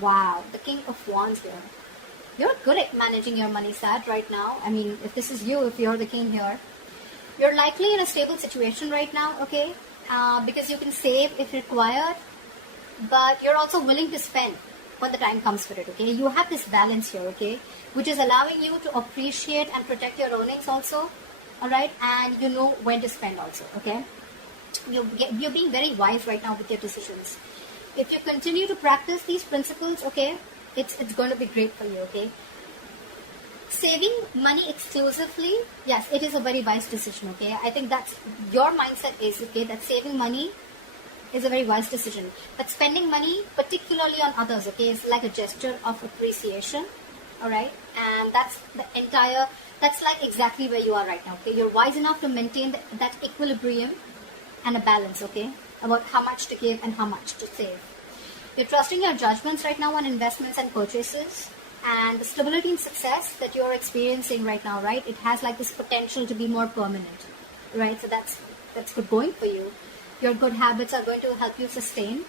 Wow, the King of Wands here. You're good at managing your money, Sag, right now. I mean, if this is you, if you're the king here, you're likely in a stable situation right now, okay? Because you can save if required, but you're also willing to spend when the time comes for it, okay? You have this balance here, okay? Which is allowing you to appreciate and protect your earnings also, all right? And you know when to spend also, okay? You're being very wise right now with your decisions. If you continue to practice these principles, okay, it's going to be great for you, okay? Saving money exclusively, yes, it is a very wise decision, okay? I think that's your mindset is, okay, that saving money is a very wise decision. But spending money, particularly on others, okay, is like a gesture of appreciation, all right? And that's like exactly where you are right now, okay? You're wise enough to maintain that equilibrium and a balance, okay, about how much to give and how much to save. You're trusting your judgments right now on investments and purchases, and the stability and success that you're experiencing right now, right, it has like this potential to be more permanent, right? So that's good going for you. Your good habits are going to help you sustain,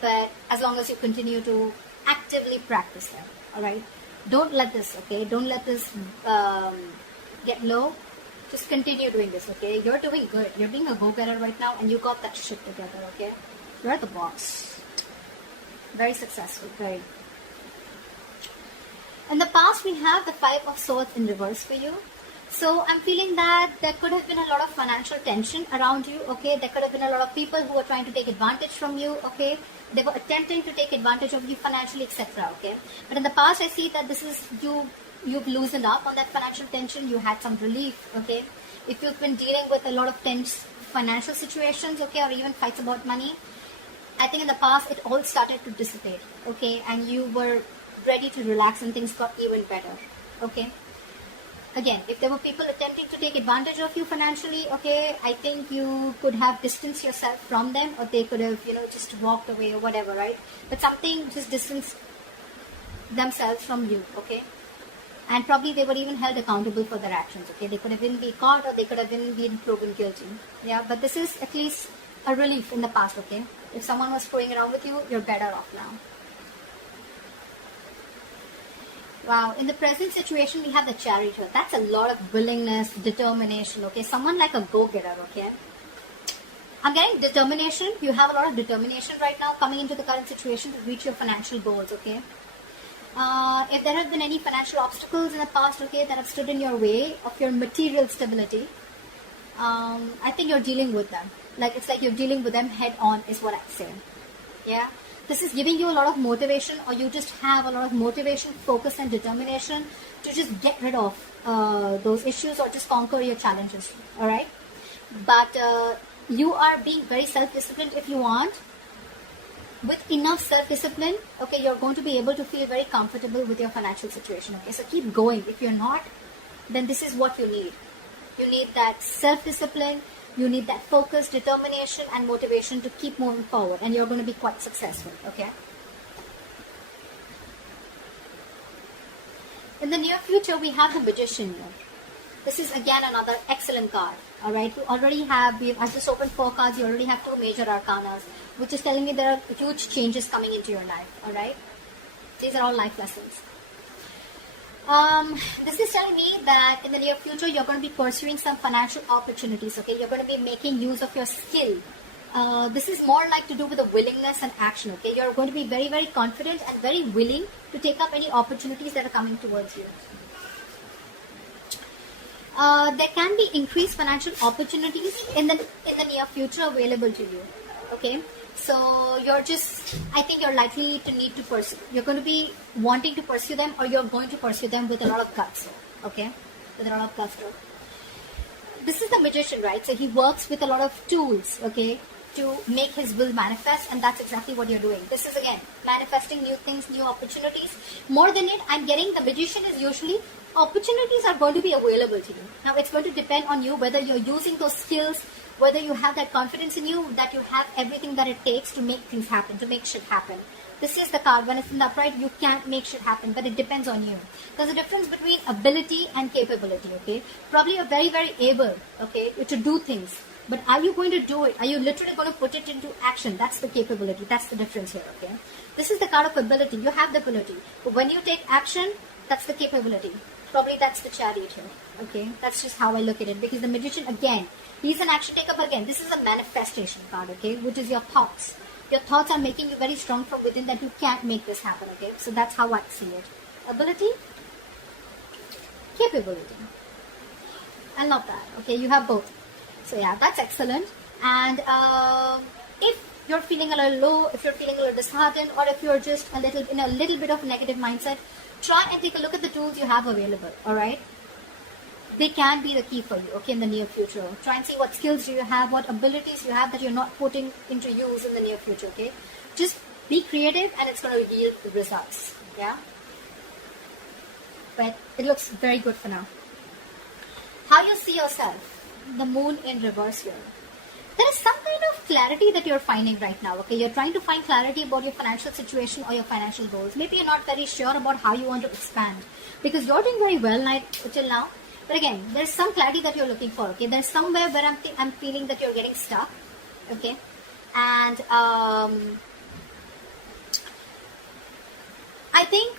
but as long as you continue to actively practice them, all right? Don't let this, okay, don't let this get low. Just continue doing this, okay? You're doing good. You're being a go-getter right now, and you got that shit together, okay? You're the boss. Very successful, very. In the past, we have the Five of Swords in reverse for you. So I'm feeling that there could have been a lot of financial tension around you, okay? There could have been a lot of people who were trying to take advantage from you, okay? They were attempting to take advantage of you financially, etc., okay? But in the past, I see that this is you've loosened up on that financial tension. You had some relief, okay? If you've been dealing with a lot of tense financial situations, okay, or even fights about money, I think in the past, it all started to dissipate, okay? And you were ready to relax and things got even better, okay? Again, if there were people attempting to take advantage of you financially, okay, I think you could have distanced yourself from them, or they could have, just walked away or whatever, right? But something just distanced themselves from you, okay? And probably they were even held accountable for their actions, okay? They could have even been caught, or they could have even been proven guilty, yeah? But this is at least a relief in the past, okay? If someone was screwing around with you, you're better off now. Wow, in the present situation, we have the Chariot here. That's a lot of willingness, determination, okay? Someone like a go-getter, okay? I'm getting determination. You have a lot of determination right now coming into the current situation to reach your financial goals, okay? If there have been any financial obstacles in the past, okay, that have stood in your way of your material stability, I think you're dealing with them. It's like you're dealing with them head on is what I'm saying, yeah? This is giving you a lot of motivation, or you just have a lot of motivation, focus, and determination to just get rid of those issues or just conquer your challenges, all right? But you are being very self-disciplined if you want. With enough self-discipline, okay, you're going to be able to feel very comfortable with your financial situation, okay? So keep going. If you're not, then this is what you need. You need that self-discipline. You need that focus, determination, and motivation to keep moving forward, and you're going to be quite successful, okay? In the near future, we have the Magician here. This is again another excellent card, all right? I've just opened 4 cards. You already have 2 major arcanas, which is telling me there are huge changes coming into your life, all right? These are all life lessons. This is telling me that in the near future, you're going to be pursuing some financial opportunities, okay? You're going to be making use of your skill. This is more like to do with the willingness and action, okay? You're going to be very, very confident and very willing to take up any opportunities that are coming towards you. There can be increased financial opportunities in the near future available to you, okay? So I think you're likely to need to pursue. You're going to be wanting to pursue them, or you're going to pursue them with a lot of guts, okay? With a lot of gusto. This is the Magician, right? So he works with a lot of tools, okay, to make his will manifest, and that's exactly what you're doing. This is, again, manifesting new things, new opportunities. More than it, I'm getting the Magician is usually opportunities are going to be available to you. Now, it's going to depend on you whether you're using those skills, whether you have that confidence in you, that you have everything that it takes to make things happen, to make shit happen. This is the card. When it's in the upright, you can't make shit happen, but it depends on you. There's a difference between ability and capability, okay? Probably you're very, very able, okay, to do things, But are you going to do it? Are you literally going to put it into action? That's the capability. That's the difference here, okay? This is the card of ability. You have the ability. But when you take action, that's the capability. Probably that's the Chariot here, okay? That's just how I look at it. Because the Magician, again, he's an action taker, but again, this is a manifestation card, okay? Which is your thoughts. Your thoughts are making you very strong from within that you can't make this happen, okay? So that's how I see it. Ability, capability. I love that, okay? You have both. So yeah, that's excellent. And if you're feeling a little low, if you're feeling a little disheartened, or if you're just a little in a little bit of negative mindset, try and take a look at the tools you have available, all right? They can be the key for you, okay, in the near future. Try and see what skills do you have, what abilities you have that you're not putting into use in the near future, okay? Just be creative and it's going to yield the results, yeah? But it looks very good for now. How you see yourself? The moon in reverse here. There is some kind of clarity that you're finding right now, okay? You're trying to find clarity about your financial situation or your financial goals. Maybe you're not very sure about how you want to expand because you're doing very well till now. But again, there's some clarity that you're looking for, okay? There's somewhere where I'm feeling that you're getting stuck, okay? And I think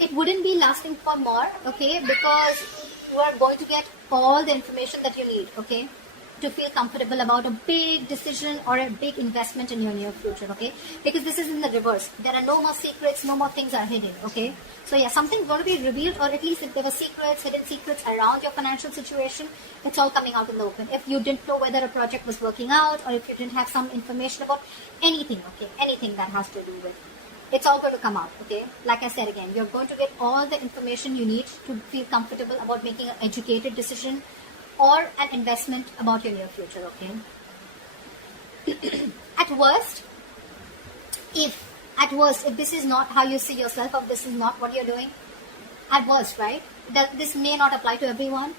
it wouldn't be lasting for more, okay? Because you are going to get all the information that you need, okay, to feel comfortable about a big decision or a big investment in your near future, okay? Because this is in the reverse. There are no more secrets, no more things are hidden, okay? So yeah, something's going to be revealed, or at least if there were secrets, hidden secrets around your financial situation, it's all coming out in the open. If you didn't know whether a project was working out, or if you didn't have some information about anything, okay, anything that has to do with, it's all going to come out, okay? Like I said again, you're going to get all the information you need to feel comfortable about making an educated decision or an investment about your near future, okay? At worst, if this is not how you see yourself, or this is not what you're doing, at worst, right? That this may not apply to everyone.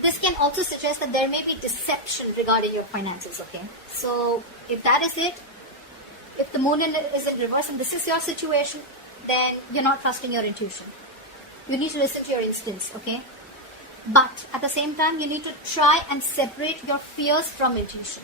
This can also suggest that there may be deception regarding your finances, okay? So if that is it, if the moon is in reverse and this is your situation, then you're not trusting your intuition. You need to listen to your instincts, okay? But at the same time, you need to try and separate your fears from intuition.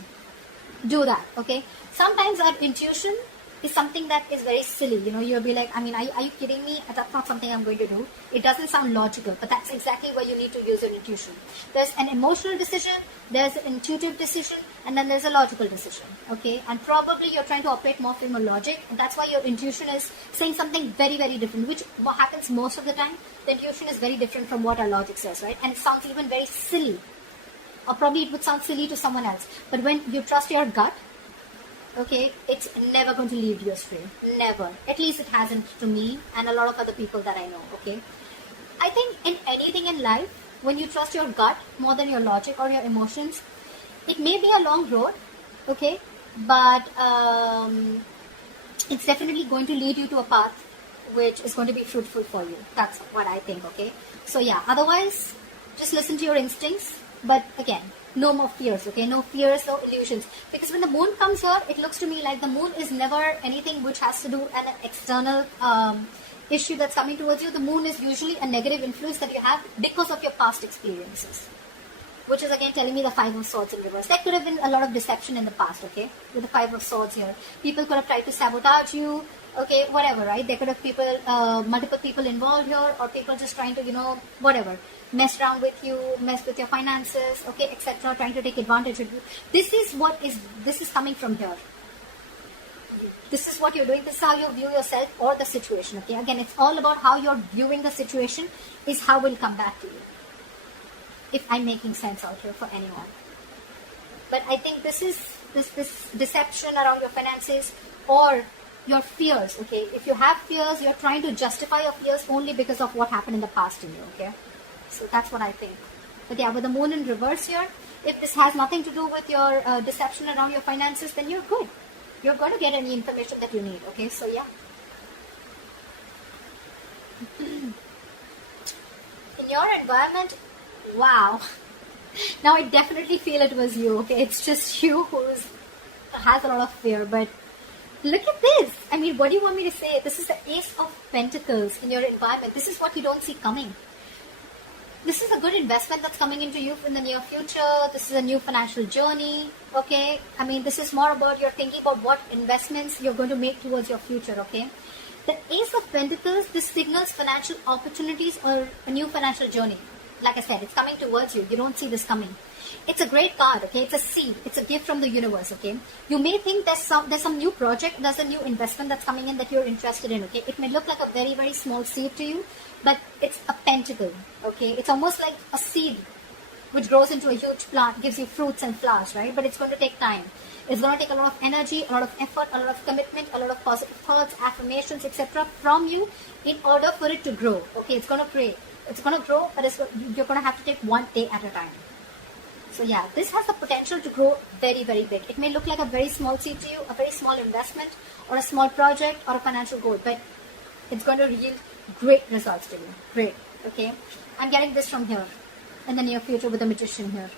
Do that, okay? Sometimes our intuition is something that is very silly. You know, you'll be like, I mean, are you kidding me? That's not something I'm going to do. It doesn't sound logical, but that's exactly where you need to use your intuition. There's an emotional decision, there's an intuitive decision, and then there's a logical decision, okay? And probably you're trying to operate more from your logic, and that's why your intuition is saying something very, very different, which what happens most of the time. The intuition is very different from what our logic says, right? And it sounds even very silly, or probably it would sound silly to someone else. But when you trust your gut, okay, it's never going to lead you astray. Never. At least it hasn't to me and a lot of other people that I know, okay? I think in anything in life, when you trust your gut more than your logic or your emotions, it may be a long road, okay? But it's definitely going to lead you to a path which is going to be fruitful for you. That's what I think, okay? So yeah, otherwise, just listen to your instincts. But again, no more fears, okay? No fears, no illusions. Because when the moon comes here, it looks to me like the moon is never anything which has to do with an external issue that's coming towards you. The moon is usually a negative influence that you have because of your past experiences. Which is again telling me the Five of Swords in reverse. There could have been a lot of deception in the past, okay? With the Five of Swords here. People could have tried to sabotage you, okay? Whatever, right? There could have multiple people involved here, or people just trying to, whatever. Mess around with you, mess with your finances, okay, etc., trying to take advantage of you. This is coming from here. This is what you're doing. This is how you view yourself or the situation, okay? Again, it's all about how you're viewing the situation is how will come back to you. If I'm making sense out here for anyone. But I think this deception around your finances or your fears, okay? If you have fears, you're trying to justify your fears only because of what happened in the past to you, okay? So that's what I think. But yeah, with the moon in reverse here, if this has nothing to do with your deception around your finances, then you're good. You're going to get any information that you need, okay? So yeah. In your environment, wow. Now I definitely feel it was you, okay? It's just you who has a lot of fear, but look at this. I mean, what do you want me to say? This is the Ace of Pentacles in your environment. This is what you don't see coming. this is a good investment that's coming into you in the near future. This is a new financial journey, okay? I mean, this is more about you're thinking about what investments you're going to make towards your future, okay? The Ace of Pentacles, this signals financial opportunities or a new financial journey. Like I said, it's coming towards you. You don't see this coming. It's a great card, okay? It's a seed. It's a gift from the universe, okay? You may think there's some new project, there's a new investment that's coming in that you're interested in, okay? It may look like a very, very small seed to you, but it's a pentacle, okay? It's almost like a seed which grows into a huge plant, gives you fruits and flowers, right? But it's going to take time. It's going to take a lot of energy, a lot of effort, a lot of commitment, a lot of positive thoughts, affirmations, etc. from you in order for it to grow, okay? It's going to pray. It's going to grow, but you're going to have to take one day at a time. So yeah, this has the potential to grow very, very big. It may look like a very small seed to you, a very small investment, or a small project, or a financial goal, but it's going to yield great results to you. Great, okay? I'm getting this from here in the near future with the Magician here.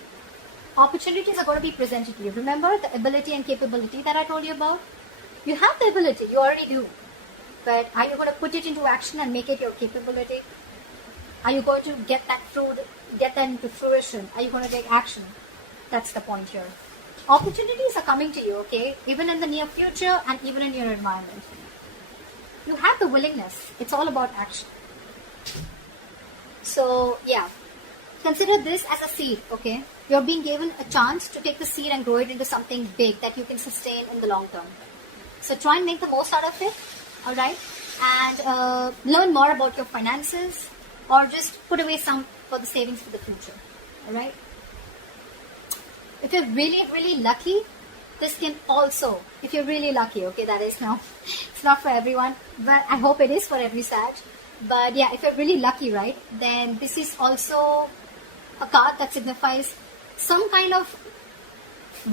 Opportunities are going to be presented to you. Remember the ability and capability that I told you about? You have the ability, you already do. But are you going to put it into action and make it your capability? Are you going to get that into fruition? Are you going to take action? That's the point here. Opportunities are coming to you, okay? Even in the near future and even in your environment. You have the willingness. It's all about action. So, yeah. Consider this as a seed, okay? You're being given a chance to take the seed and grow it into something big that you can sustain in the long term. So try and make the most out of it, alright? And learn more about your finances, or just put away some for the savings for the future, alright? If you're really, really lucky, this can also, if you're really lucky, okay, that is now, it's not for everyone, but I hope it is for every Sag. But yeah, if you're really lucky, right, then this is also a card that signifies some kind of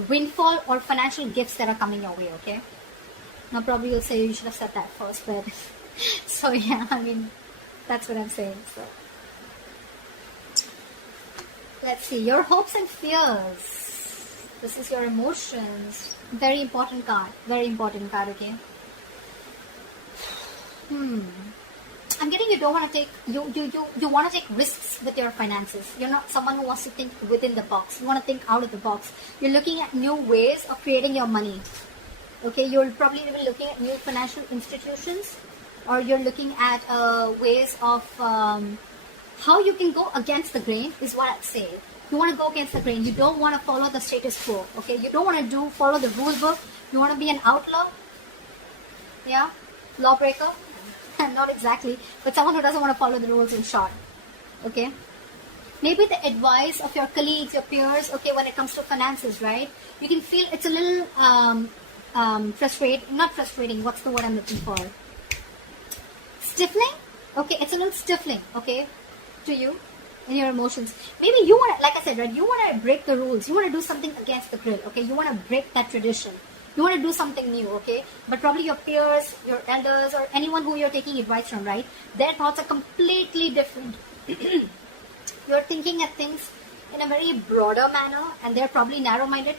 windfall or financial gifts that are coming your way, okay? Now probably you'll say you should have said that first, but so yeah, I mean, that's what I'm saying. So let's see, your hopes and fears. This is your emotions. Very important card, okay? I'm getting you don't want to take you want to take risks with your finances. You're not someone who wants to think within the box. You want to think out of the box. You're looking at new ways of creating your money. Okay, you're probably even looking at new financial institutions, or you're looking at ways of how you can go against the grain is what I'd say. You want to go against the grain. You don't want to follow the status quo. Okay, you don't want to follow the rule book. You want to be an outlaw. Yeah, lawbreaker. Not exactly, but someone who doesn't want to follow the rules in short. Okay, maybe the advice of your colleagues, your peers, okay, when it comes to finances, right? You can feel it's a little not frustrating, what's the word I'm looking for? Stiffling? Okay, it's a little stiffling, okay, to you in your emotions. Maybe you want to, like I said, right, you want to break the rules. You want to do something against the grill, okay? You want to break that tradition. You want to do something new, okay? But probably your peers, your elders, or anyone who you're taking advice from, right? Their thoughts are completely different. You're thinking at things in a very broader manner, and they're probably narrow-minded.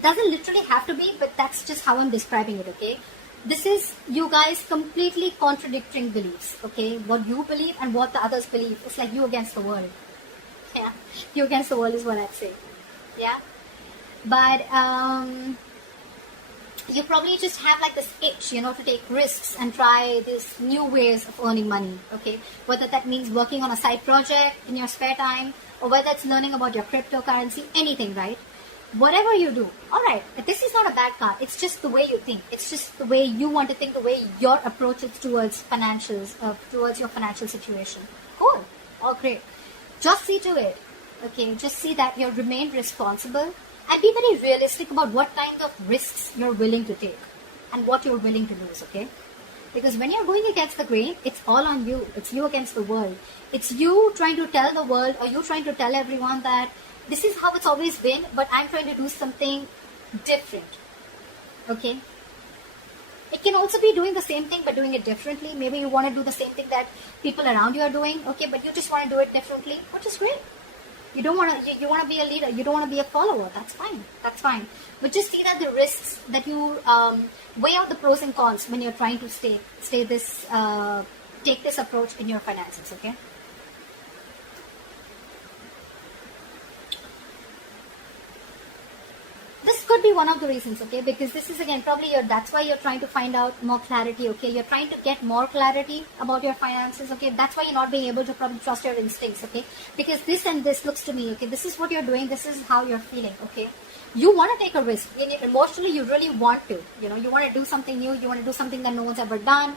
Doesn't literally have to be, but that's just how I'm describing it, okay? This is you guys completely contradicting beliefs, okay? What you believe and what the others believe. It's like you against the world. Yeah, you against the world is what I'd say. Yeah? But, you probably just have like this itch, you know, to take risks and try these new ways of earning money, okay? Whether that means working on a side project in your spare time, or whether it's learning about your cryptocurrency, anything, right? Whatever you do, alright, this is not a bad card. It's just the way you think. It's just the way you want to think, the way your approach is towards financials, towards your financial situation. Cool. All great. Just see to it, okay? Just see that you remain responsible. And be very realistic about what kind of risks you're willing to take and what you're willing to lose, okay? Because when you're going against the grain, it's all on you. It's you against the world. It's you trying to tell the world, or you trying to tell everyone that this is how it's always been, but I'm trying to do something different, okay? It can also be doing the same thing but doing it differently. Maybe you want to do the same thing that people around you are doing, okay, but you just want to do it differently, which is great. You don't want to. You want to be a leader. You don't want to be a follower. That's fine. That's fine. But just see that the risks that you weigh out the pros and cons when you're trying to take this approach in your finances. Okay. one of the reasons, okay? Because this is again probably that's why you're trying to find out more clarity, okay? You're trying to get more clarity about your finances, okay? That's why you're not being able to probably trust your instincts, okay? Because this and this looks to me, okay? This is what you're doing. This is how you're feeling, okay? You want to take a risk. Emotionally, you really want to. You want to do something new. You want to do something that no one's ever done.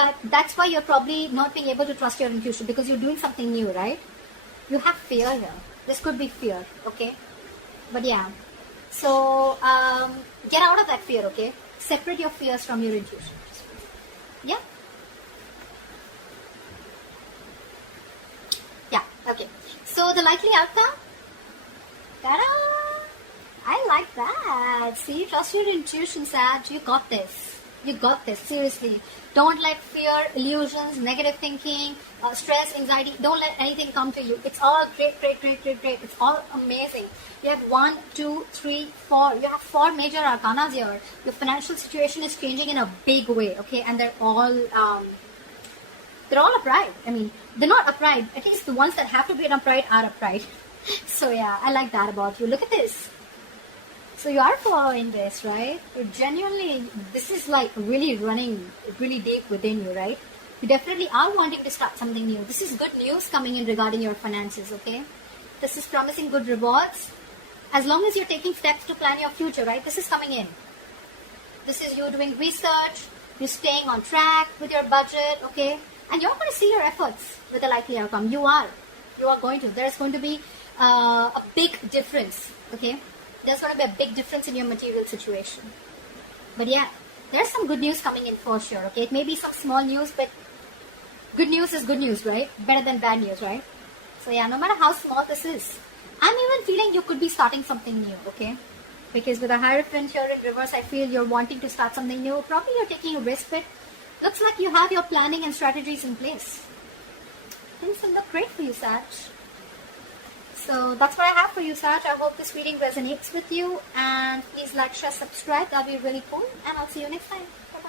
But that's why you're probably not being able to trust your intuition, because you're doing something new, right? You have fear here. This could be fear, okay? But yeah. So, get out of that fear, okay? Separate your fears from your intuition. Yeah? Yeah, okay. So, the likely outcome? Ta-da! I like that. See, trust your intuition, Sag. You got this. You got this. Seriously. Don't let fear, illusions, negative thinking, stress, anxiety, don't let anything come to you. It's all great, great, great, great, great. It's all amazing. You have 1, 2, 3, 4. You have 4 major arcanas here. Your financial situation is changing in a big way, okay? And they're all upright. I mean, they're not upright. At least the ones that have to be upright are upright. So yeah, I like that about you. Look at this. So you are following this, right? You're genuinely, this is like really running really deep within you, right? You definitely are wanting to start something new. This is good news coming in regarding your finances, okay? This is promising good rewards. As long as you're taking steps to plan your future, right? This is coming in. This is you doing research, you're staying on track with your budget, okay? And you're going to see your efforts with a likely outcome. You are going to. There's going to be a big difference, okay? There's going to be a big difference in your material situation. But yeah, there's some good news coming in for sure, okay? It may be some small news, but good news is good news, right? Better than bad news, right? So yeah, no matter how small this is, I'm even feeling you could be starting something new, okay? Because with a Hierophant here in reverse, I feel you're wanting to start something new. Probably you're taking a risk, but looks like you have your planning and strategies in place. Things will look great for you, Sag. So that's what I have for you, Sag. I hope this reading resonates with you. And please like, share, subscribe. That'll be really cool. And I'll see you next time. Bye-bye.